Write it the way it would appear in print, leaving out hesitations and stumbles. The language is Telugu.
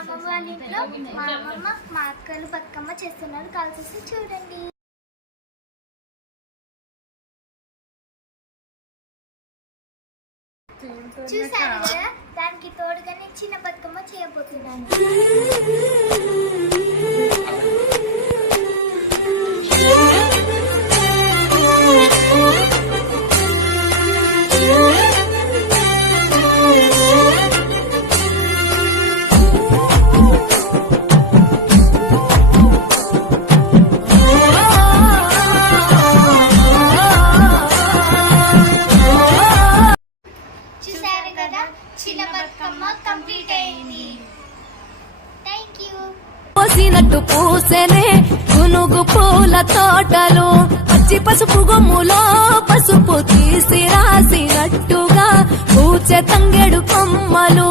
అమ్మమ్మ వాళ్ళ ఇంట్లో మా అమ్మమ్మ మా అక్కలు బతుకమ్మ చేస్తున్నారు. కలిసి చూడండి. చూసారు కదా, దానికి తోడుగా నేను చిన్న బతుకమ్మ చేయబోతున్నాను. చూసారు కదా, చిన్న బతుకమ్మ కంప్లీట్ అయింది. Thank you. పోసినట్టు పూసెనే గునుగు పూల తోటలు, పచ్చి పసుపు గొమ్ములో పసుపు తీసి రాసినట్టుగా పూచె తంగెడు కొమ్మలు.